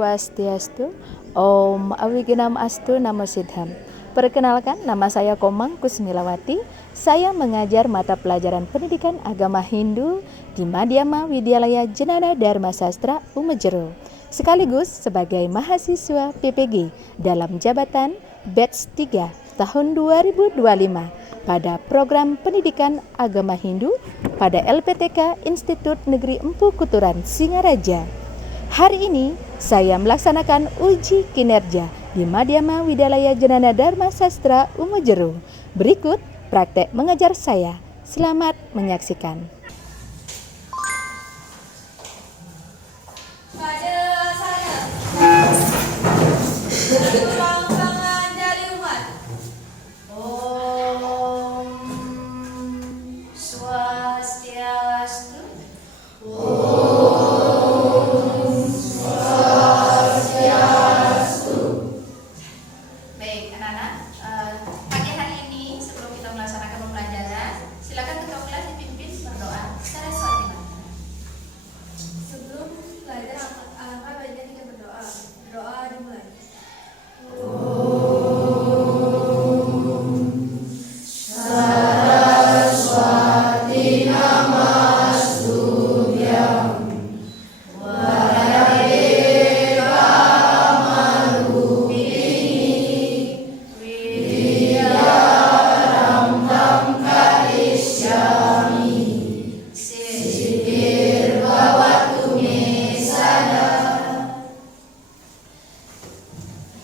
Swastiastu, Om Awigenam Astu Namo Siddham. Perkenalkan, nama saya Komang Kusmilawati. Saya mengajar mata pelajaran pendidikan agama Hindu di Madhyama Widyalaya Jenana Dharma Sastra Umejero, sekaligus sebagai mahasiswa PPG dalam jabatan Batch 3 tahun 2025 pada program pendidikan agama Hindu pada LPTK Institut Negeri Empu Kuturan, Singaraja. Hari ini saya melaksanakan uji kinerja di Madhyama Widyalaya Jenana Dharma Sastra Umejero. Berikut praktek mengajar saya. Selamat menyaksikan. Pada saya perkembangan dari umat. Om Swastiastu. Baik, anak-anak, pagi hari ini sebelum kita melaksanakan pembelajaran, silakan ketua kelas dipimpin berdoa secara swastiastu. Sebelum belajar, alangkah baiknya kita berdoa. Berdoa dimulai.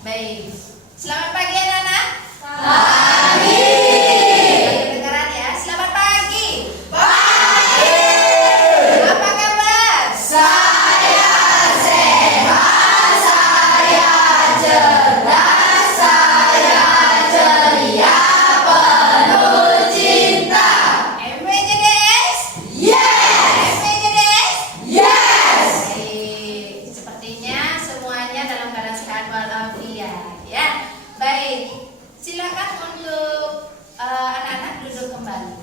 Baik, selamat pagi anak-anak. Pagi. Kedengaran ya, selamat pagi. Pagi. Apa kabar? Saya sehat, saya cerdas, saya ceria, penuh cinta. MWJDS? Yes. MWJDS? Yes. Baik, sepertinya semuanya dalam keadaan sehat walafiat ya. Baik, silakan untuk anak-anak duduk kembali.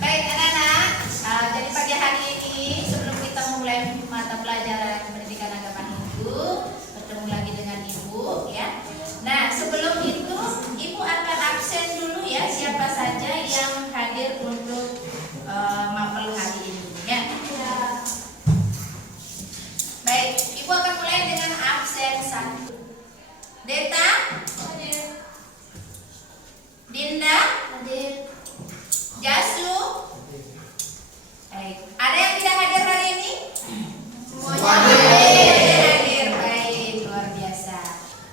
Baik anak-anak, jadi pagi hari ini sebelum kita memulai mata pelajaran pendidikan agama Hindu, bertemu lagi dengan Ibu ya. Nah sebelum itu Ibu akan absen dulu ya, siapa saja yang hadir untuk mapel hari ini ya. Baik, Ibu akan mulai dengan absen 1. Deta, Dinda, Jasu. Baik, ada yang tidak hadir hari ini? Semuanya hadir. Baik, luar biasa.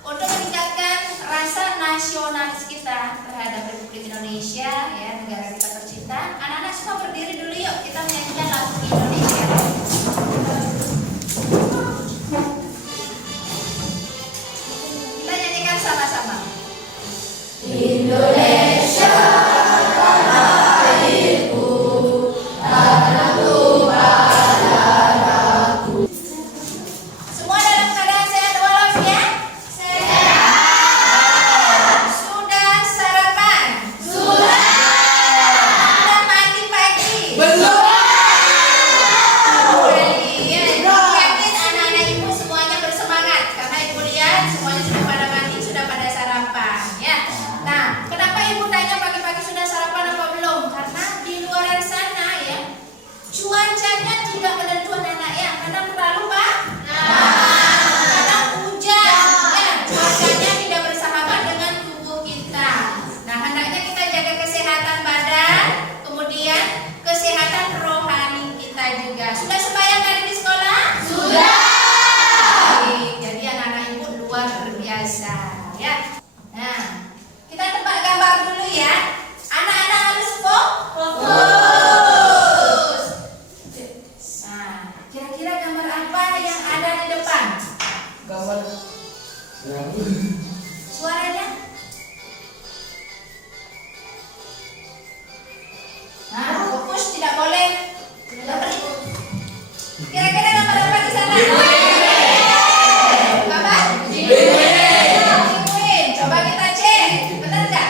Untuk meningkatkan rasa nasionalis kita terhadap Republik Indonesia ya, negara kita tercinta, anak-anak semua berdiri dulu yuk, kita menyanyikan lagu Indonesia. Kita nyanyikan sama-sama. Indonesia tanah airku, tanah tumpah darahku. Semua dalam keadaan sehat walafiat? Sehat. Sudah sarapan? Sudah. Sudah mandi pagi? Belum. Iya, yakin anak-anak Ibu semuanya bersemangat karena Ibu lihat semuanya sudah pada mandi, sudah pada sarapan ya. Nah, kenapa Ibu tanya pagi-pagi sudah sarapan apa belum? Karena di luar sana ya, cuacanya tidak menentu anak-anak ya. Kadang terlalu kadang hujan ya, cuacanya tidak bersahabat dengan tubuh kita. Nah, hendaknya kita jaga kesehatan badan, kemudian kesehatan rohani kita juga. Sudah sembahyang tadi di sekolah? Sudah. Baik, jadi anak-anak Ibu luar biasa ya. Nah, kita tebak gambar dulu ya. Anak-anak harus fokus. Nah, kira-kira gambar apa yang ada di depan? Gambar Suaranya? Nah, fokus tidak boleh. Kira-kira gambar apa di sana? Apa? Penguin. Coba kita cek, benar nggak?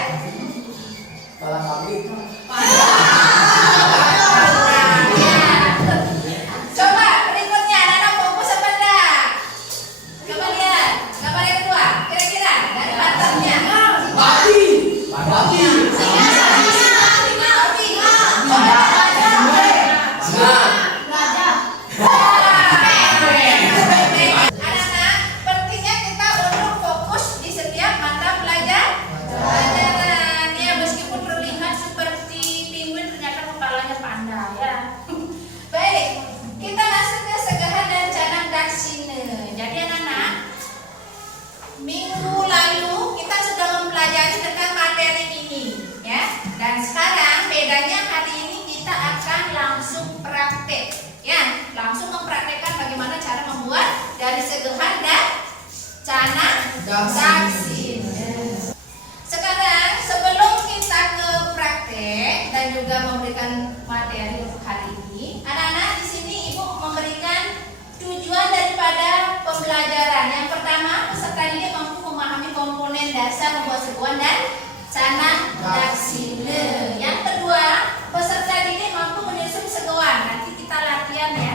daksine. Sekarang sebelum kita ke praktek dan juga memberikan materi untuk hari ini, anak-anak di sini ibu memberikan tujuan daripada pembelajaran. Yang pertama, peserta didik mampu memahami komponen dasar membuat seguan dan canang daksine. Yang kedua, peserta didik mampu menyusun seguan. Nanti kita latihan ya,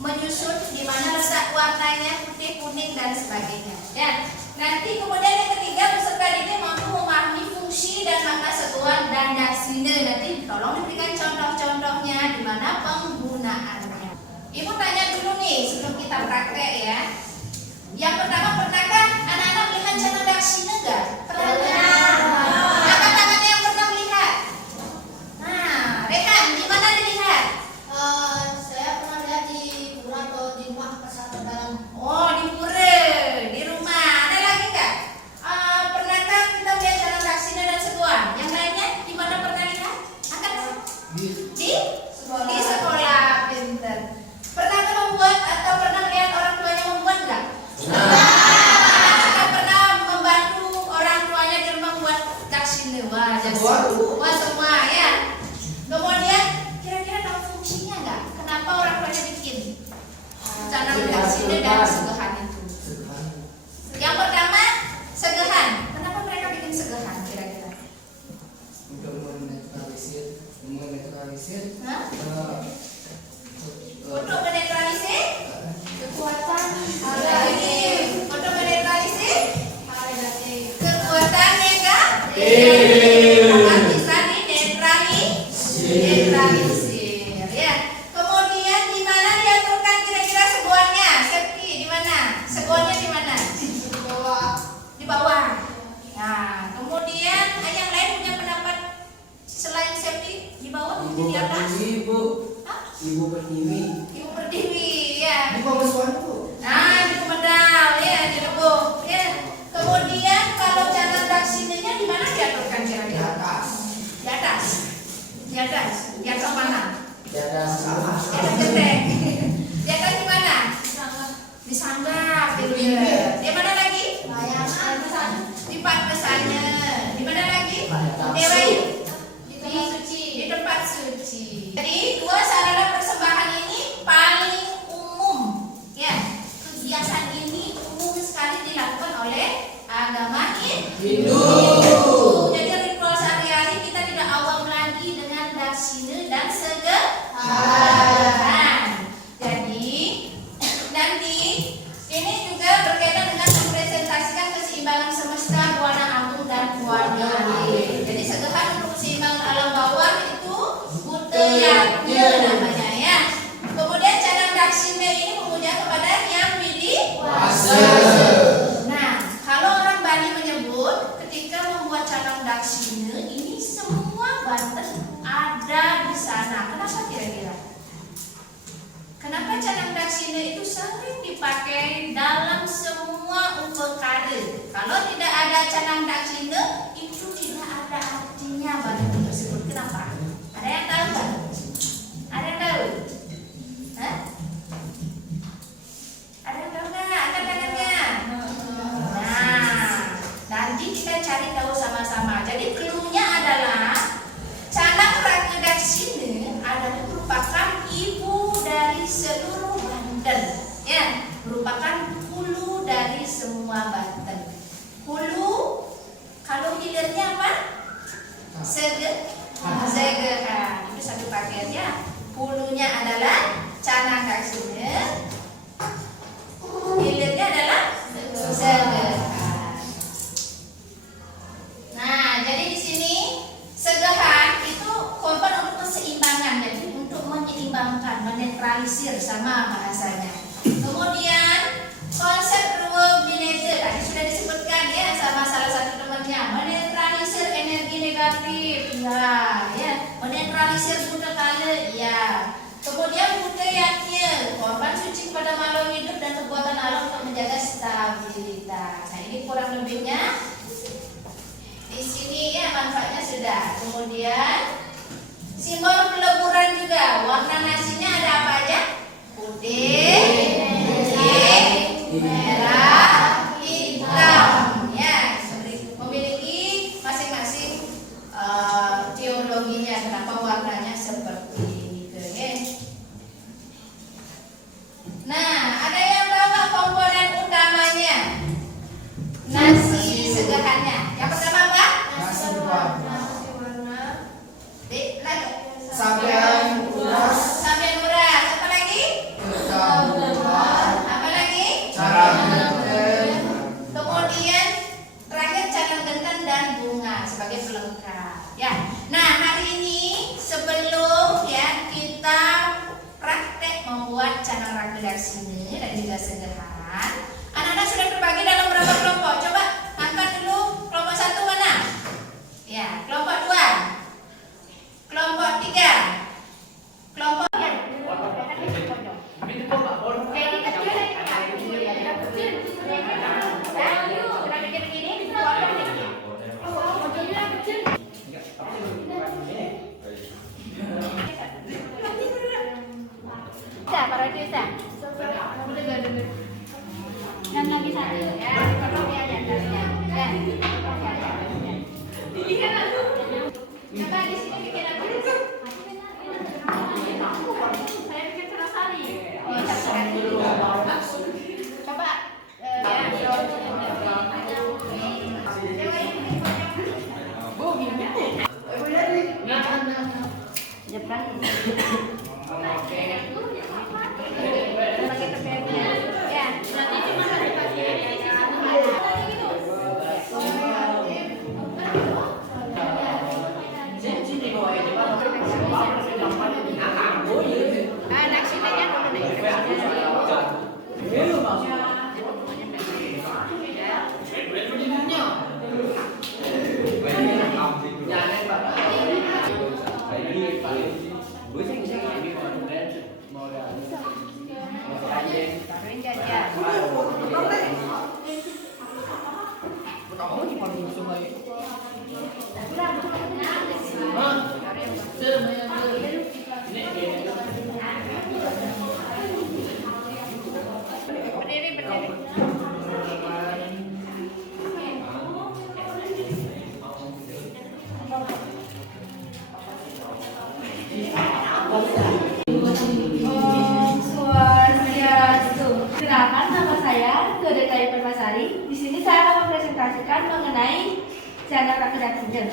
menyusun di mana letak warnanya, putih, kuning dan sebagainya. Dan nanti kemudian yang ketiga, peserta didik mampu memahami fungsi dan makna seguan dan daksine. Nanti tolong diberikan contoh-contohnya di mana penggunaannya. Ibu tanya dulu nih sebelum kita praktek ya. Yang pertama, pernahkah anak-anak melihat canang daksine enggak? Pernah. Angkat tangannya yang pernah melihat. Nah, Rehan, di mana dilihat? Saya pernah lihat di pura atau di rumah pesantren dalam. Oh, di pura, di rumah. Ada lagi enggak? Pernahkah kita melihat canang daksine dan seguan? Yang lainnya di mana pernah lihat? Angkat. Di sekolah. Pinter. Pernah membuat atau pernah melihat orang tuanya membuat enggak? Pernah membantu orang tuanya di rumah membuat daksine. Wah, semua ya. Kemudian kira-kira tahu fungsinya enggak? Kenapa orang tuanya bikin canang daksine dan segehan itu? Yang pertama, segehan. Kenapa mereka bikin segehan kira-kira? Untuk menetralisir Hah? Untuk menetralisir Kekuatan untuk menetralisir negatif. kekuatan negatif. Maka bisa dinetralisir ya. Kemudian di mana diaturkan kira-kira seguannya? Septi di mana? Seguannya di mana? Di bawah. Nah, kemudian yang lain punya pendapat selain Septi di bawah mungkin di atas? Hah? Ibu berdiri. Ibu berdiri ya. Di bawah suatu. Nah, di Sumedang ya, di Lebong ya. Kemudian kalau canang daksinenya di mana diaturkan Di kira-kira? atas. Di atas. Di atas. Di atas mana? Di atas sama. Di atas genteng. Di atas di mana? Di sanggar. Di mana lagi? Di tempat pesannya. Di mana lagi? Dewa di tempat suci. Jadi dua sarana persembahan ini paling umum ya. Kegiatan ini umum sekali dilakukan oleh agama Hindu. Jadi ritual sehari-hari kita tidak awam lagi dengan daksine dan segehan. Jadi nanti ini juga berkaitan dengan mempresentasikan keseimbangan semesta, buana agung dan buana air. Jadi segehan untuk keseimbangan alam bawah itu buteyatnya namanya ya. Kemudian canang daksine ini memuja kepada yang widi wasa. Nah, kalau orang Bali menyebut ketika membuat canang daksine ini semua Banten ada di sana. Kenapa kira-kira? Kenapa canang daksine itu sering dipakai dalam semua upekara? Kalau tidak ada canang daksine, itu tidak ada artinya Banten tersebut. Kenapa? Ada yang tahu nggak? Ada yang tahu? Hah? Ada yang tahu nggak? Angkat tangannya. Nah, nanti kita cari tahu sama-sama. Jadi clue-nya adalah canang daksine adalah merupakan ibu dari seluruh Banten, ya, merupakan hulu dari semua Banten. Hulu, kalau hilirnya apa? Segehan. Itu satu paket ya. Hulunya adalah canang daksine, hilirnya adalah segehan. Nah, jadi di sini segehan itu korban untuk keseimbangan, jadi untuk menyeimbangkan, menetralisir sama bahasanya. Kemudian konsep ruang binete tadi sudah disebutkan ya sama salah satu temannya, menetralisir energi negatif, ya, menetralisir buta kala, ya. Kemudian budayanya, korban suci kepada makhluk hidup dan kekuatan alam untuk menjaga stabilitas. Nah, ini kurang lebihnya. Di sini ya manfaatnya sudah. Kemudian simbol peleburan juga. Warna nasinya ada apa aja? Putih, merah, hitam. Coba di sini bikin apa? Saya bikin serasari. Oh, serasari. Coba ya. Jepang. Ya, nanti cuma kasih pasien di sini. Kenalkan, nama saya Kedai Permasari. Di sini saya akan mempresentasikan mengenai channel Rakedasine.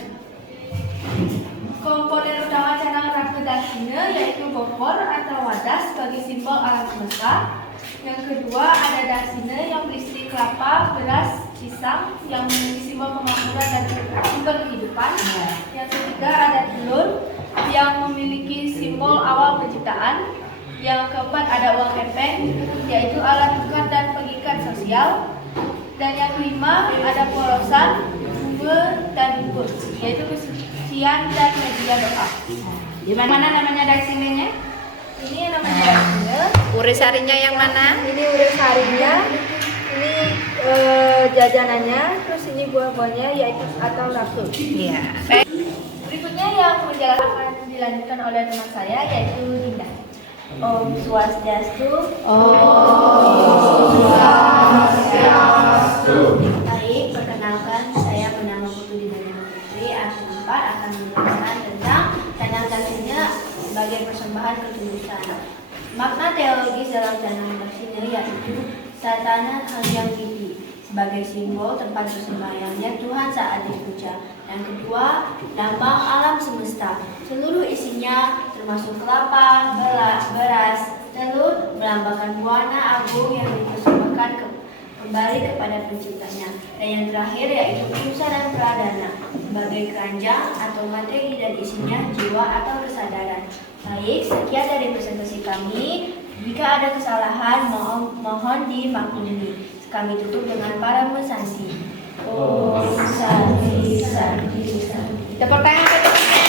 Komponen utama channel Rakedasine yaitu gopor atau wadah sebagai simbol alam semesta. Yang kedua ada dasine yang berisi kelapa, beras, pisang yang memiliki simbol kemakmuran dan sumber kehidupan. Yang ketiga ada telur yang memiliki simbol awal penciptaan. Yang keempat ada uang kepeng, yaitu alat tukar dan pengikat sosial. Dan yang kelima ada polosan, bunga, dan bubur, yaitu kesucian dan media doa. Di mana namanya dasinenya? Ini yang namanya dasine. Urisarinya yang mana? Ini uresarinya, ini jajanannya, terus ini buah-buahnya yaitu atau rasul. Iya. Berikutnya yang akan dilanjutkan oleh teman saya yaitu Dinda. Om Swastiastu. Baik, perkenalkan saya bernama Putu Dinda Putri A4 akan menjelaskan tentang channel dasine sebagai persembahan ketulusan. Makna teologis dalam channel dasine yaitu Satana Hangyang Widi sebagai simbol tempat bersembahyangnya Tuhan saat dipuja. Yang kedua, lambang alam semesta. Seluruh isinya termasuk kelapa, beras, telur melambangkan buana agung yang dipersembahkan kembali kepada penciptanya. Dan yang terakhir yaitu Pusa dan Pradana sebagai keranjang atau materi dan isinya jiwa atau kesadaran. Baik, sekian dari presentasi kami. Jika ada kesalahan mohon dimaklumi. Kami tutup dengan para mesanti. Om Santi Santi Santi. Tepuk tangan ke teman-teman.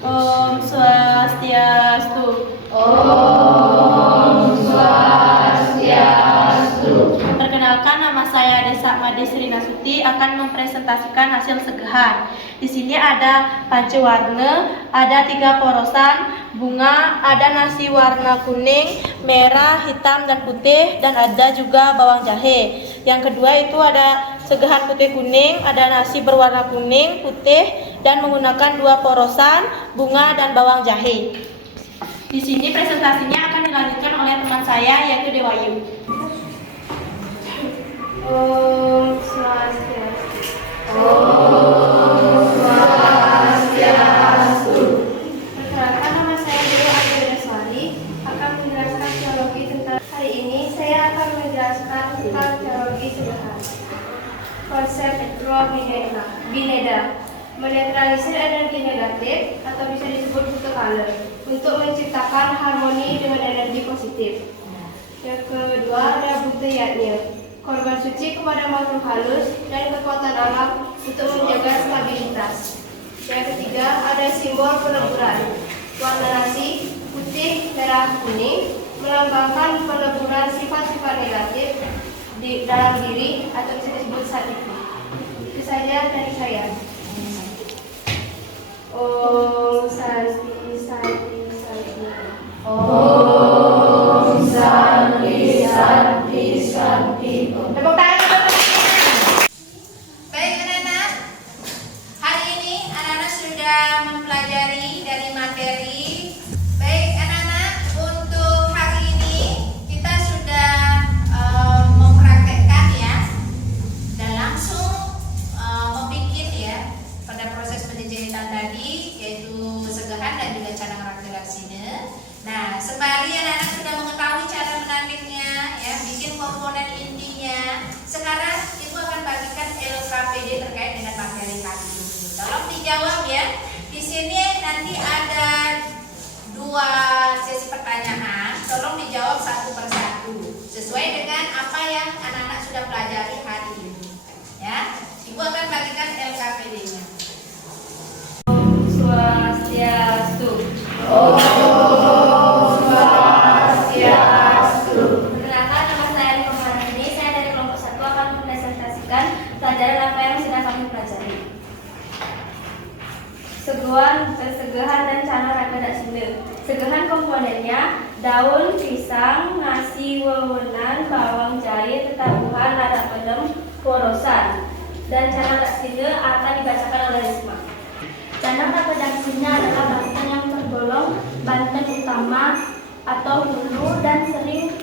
Om Swastiastu. Om Swastiastu. Perkenalkan, nama saya Desa Made Sri Nasuti akan mempresentasikan hasil segehan. Di sini ada pancewarna, ada 3 porosan, bunga, ada nasi warna kuning, merah, hitam, dan putih, dan ada juga bawang jahe. Yang kedua itu ada segehan putih kuning, ada nasi berwarna kuning, putih, dan menggunakan 2 porosan, bunga, dan bawang jahe. Di sini presentasinya akan dilanjutkan oleh teman saya yaitu Dewayu. Om Swastiastu. Om Swastiastu. Perkenalkan, nama saya Dewi Agredaswari akan menjelaskan teologi tentang hari ini. Saya akan menjelaskan tentang teologi segehan. Konsep bineda menetralisir energi negatif atau bisa disebut countercolor untuk menciptakan harmoni dengan energi positif. Yang kedua ada budayanya, korban suci kepada makhluk halus dan kekuatan alam untuk menjaga stabilitas. Yang ketiga ada simbol peleburan, warna nasi putih, merah, kuning melambangkan peleburan sifat-sifat negatif di dalam diri atau bisa disebut sativa. Itu saja dari saya. Om Santi Santi Santi. Om Santi Santi Santi. Tepuk tangan. Baik anak-anak, hari ini yang anak-anak sudah pelajari hari ini. Ya, Ibu akan bagikan LKPD-nya. Om Swastiastu. Perkenalkan, nama saya Riko Marani. Saya dari kelompok 1 akan mempresentasikan pelajaran apa yang sudah kami pelajari. Segehan dan cara ragada sunda. Segehan komponennya daun, pisang, nasi wewenang, bawang jahe, tetabuhan, lada pelem, porosan. Dan cara sunda akan dibacakan oleh Risma. Canang ragada sunda adalah banten yang tergolong banten utama atau hulu dan sering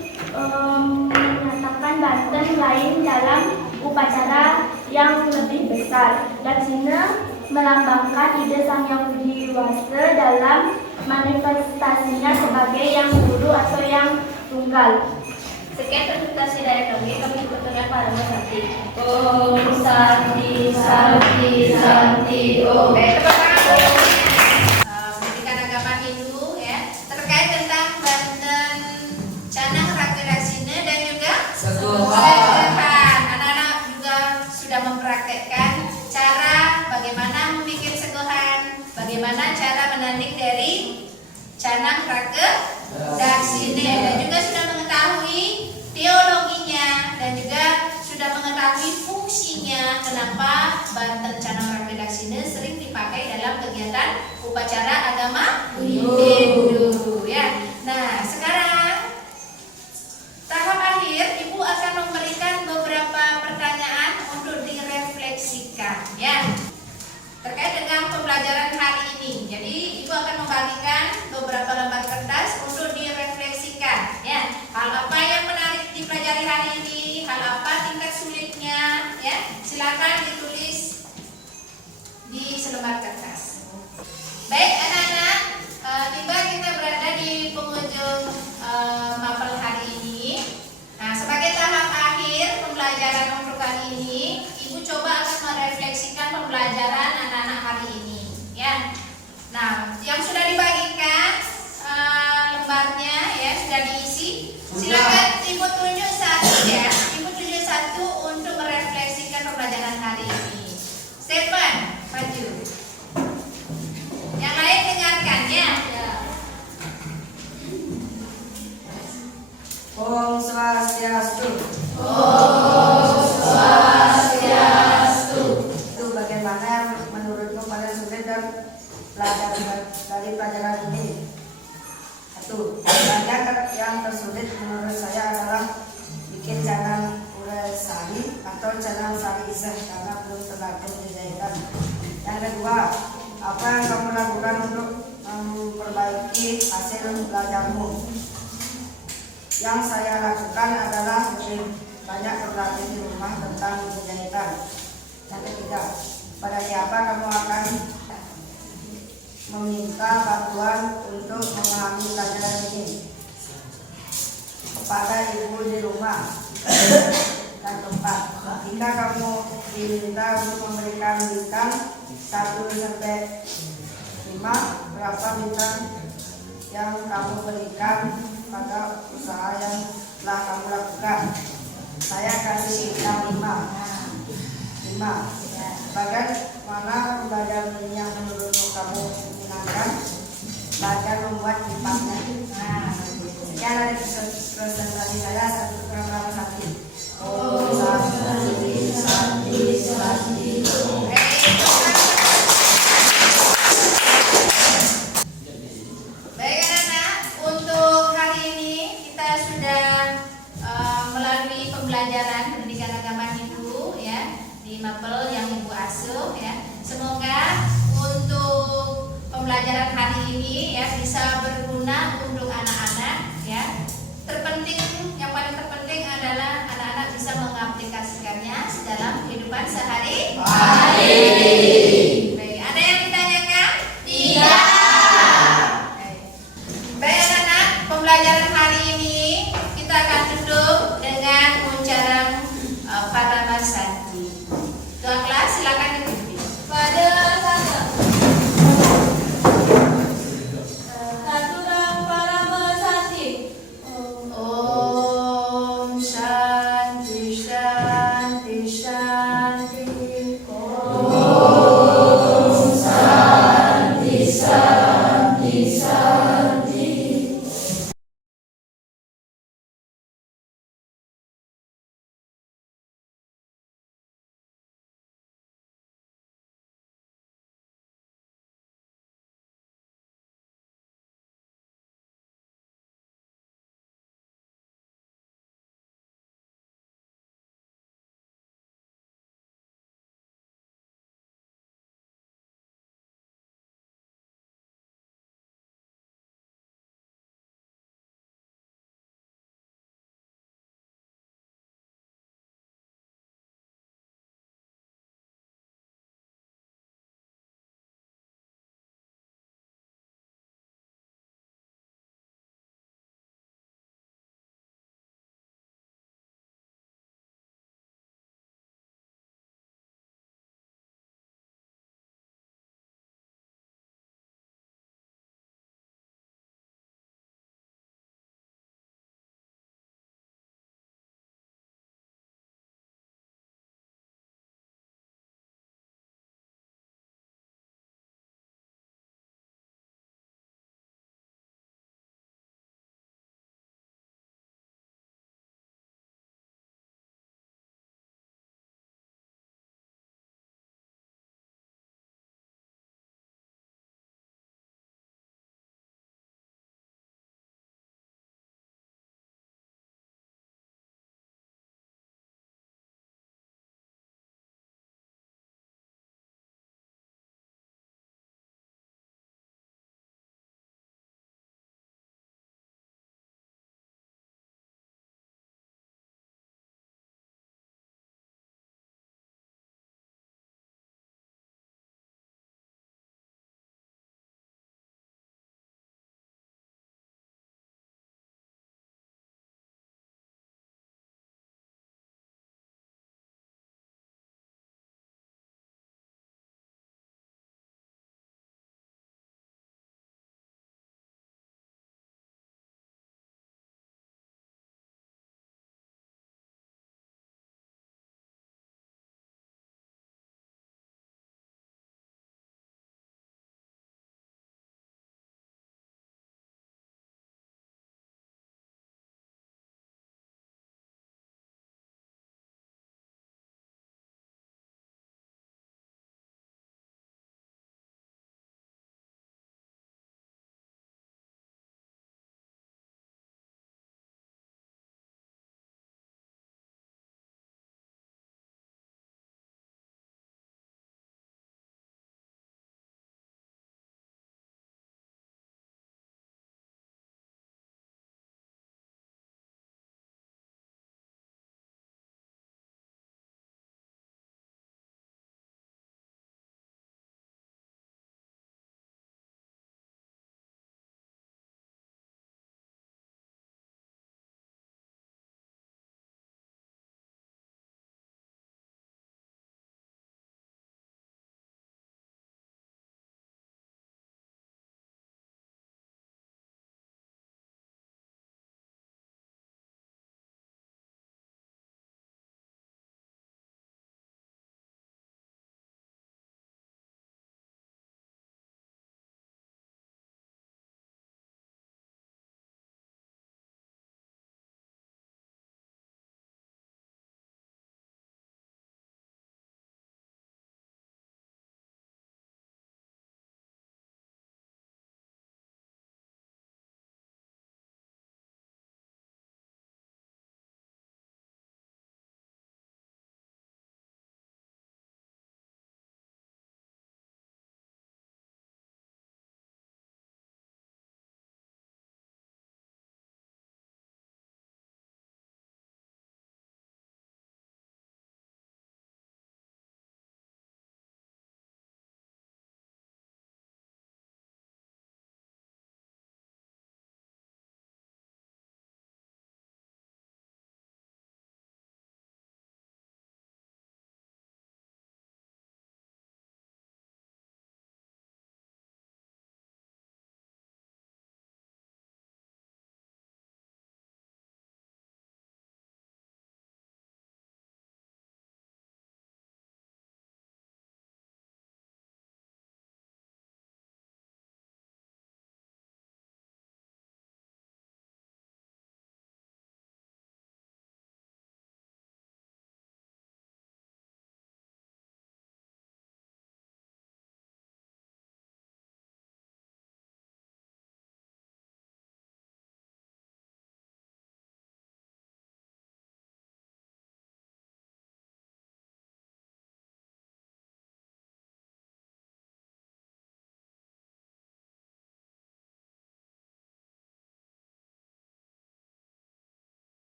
menyatakan banten lain dalam upacara yang lebih besar. Dan sunda melambangkan ide Sang Yang Widi Wasa dalam manifestasinya sebagai yang guru atau yang tunggal. Sekian presentasi dari kami sebetulnya pada Mas Santi. Om Santi Santi Santi Om. Baik, tepuk tangan dulu. Pendidikan agama Hindu ya, terkait tentang banten canang ragada sina dan juga segehan. Anak-anak juga sudah mempraktekkan cara bagaimana membuat segehan, bagaimana cara menanik dari canang ragada sina, dan juga sudah mengetahui teologinya dan juga sudah mengetahui fungsinya kenapa banten canang ragada sina sering dipakai dalam kegiatan upacara agama Hindu ya. Nah, sekarang tahap akhir Ibu akan memberikan beberapa pertanyaan untuk direfleksikan ya, terkait dengan pembelajaran hari ini. Jadi Ibu akan membagikan beberapa lembar kertas untuk direfleksikan ya. Hal apa yang menarik dipelajari hari ini, hal apa tingkat sulitnya ya. Silakan ditulis di selembar kertas. Baik anak-anak, tiba kita berada di penghujung mapel hari ini. Nah, sebagai tahap akhir pembelajaran untuk kali ini, Ibu coba akan merefleksikan pembelajaran anak-anak hari ini ya. Nah, yang sudah dibagikan lembarnya ya, sudah diisi. Silakan Ibu tunjuk satu ya. Ibu tunjuk satu untuk merefleksikan pembelajaran hari ini. Stephen, maju. Yang lain dengarkan ya. Om Swastiastu. Itu bagaimana menurutmu paling sulit dan dari pelajaran ini? Satu, banyak yang tersulit menurut saya adalah bikin canang urai sari atau canang sari iseh karena belum terlatih jahitan. Yang kedua, apa yang kamu lakukan untuk memperbaiki hasil belajarmu? Yang saya lakukan adalah lebih banyak berlatih di rumah tentang jahitan. Yang ketiga, pada siapa kamu akan meminta bantuan untuk memahami pelajaran ini? Kepada ibu di rumah. Dan keempat, jika kamu diminta untuk memberikan bintang 1 sampai 5, berapa bintang yang kamu berikan pada usaha yang telah kamu lakukan? Saya kasih bintang 5. Bagaimana pembelajaran ini yang menurutmu kamu menyenangkan? Belajar membuat kitabnya. Sekian dari presentasi saya. Satu kurang satu. Om Santi Santi Santi. Baik anak-anak, untuk hari ini kita sudah melalui pembelajaran pendidikan agama Hindu ya di mapel yang Ibu asuh ya. Semoga untuk pembelajaran hari ini ya bisa berguna untuk anak-anak ya. Yang paling terpenting adalah anak-anak bisa mengaplikasikannya dalam kehidupan sehari-hari.